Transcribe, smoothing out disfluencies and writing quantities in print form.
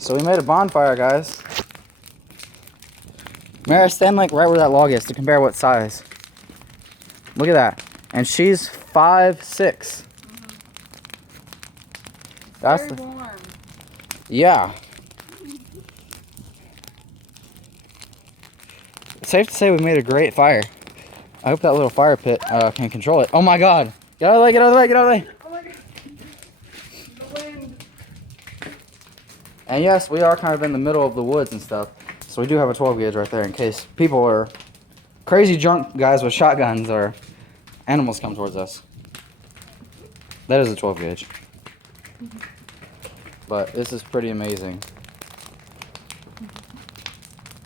So we made a bonfire, guys. Mara, stand like right where that log is to compare what size. Look at that. And she's 5'6". That's very warm. Yeah. It's safe to say we made a great fire. I hope that little fire pit can control it. Oh my god. Get out of the way, get out of the way, get out of the way. Oh my god. The wind. And yes, we are kind of in the middle of the woods and stuff. So we do have a 12 gauge right there in case people are crazy drunk guys with shotguns or animals come towards us. That is a 12 gauge. But this is pretty amazing.